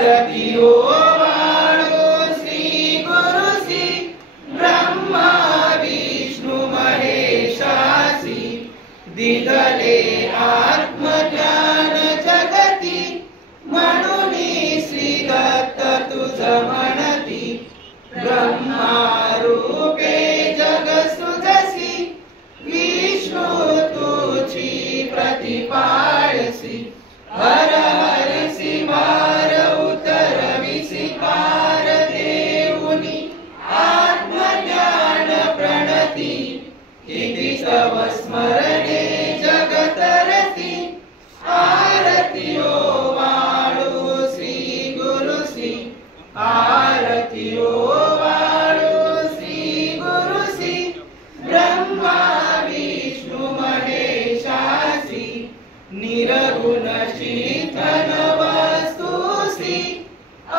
आरतियो वाळो श्री गुरु श्री ब्रह्मा विष्णु महेशासी दिगले आत्मज्ञान जगती म्हणून श्री दत्त तुझ म्हणती ब्रह्मा रूपे जग सृजसी विष्णु तुझी प्रतिपाळसी हर हरसी भार उतरविसी पार देऊनी आत्मज्ञान प्रणती किती तव स्मरणे जगतरती आरतियो वाळो श्री गुरु श्री आरतियो वाळो श्री गुरु श्री ब्रह्मा विष्णु महेशासी निरगुण शीतल वस्तुसी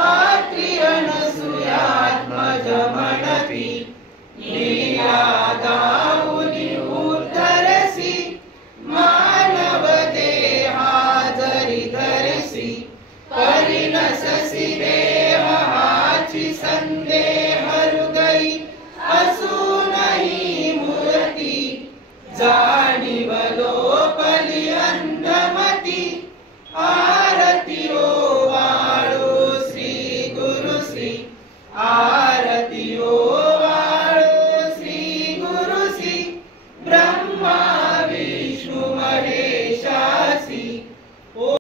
आत्रियन सुयात्मज म्हणती लीलादाऊनी उद्धरसी मानव देहा जरी धरसी परिणससी देह हाची संदेह हृदयी असूनही मूर्ती जाणीव लोपली अंधमती आरतियो वाळो श्री गुरु श्री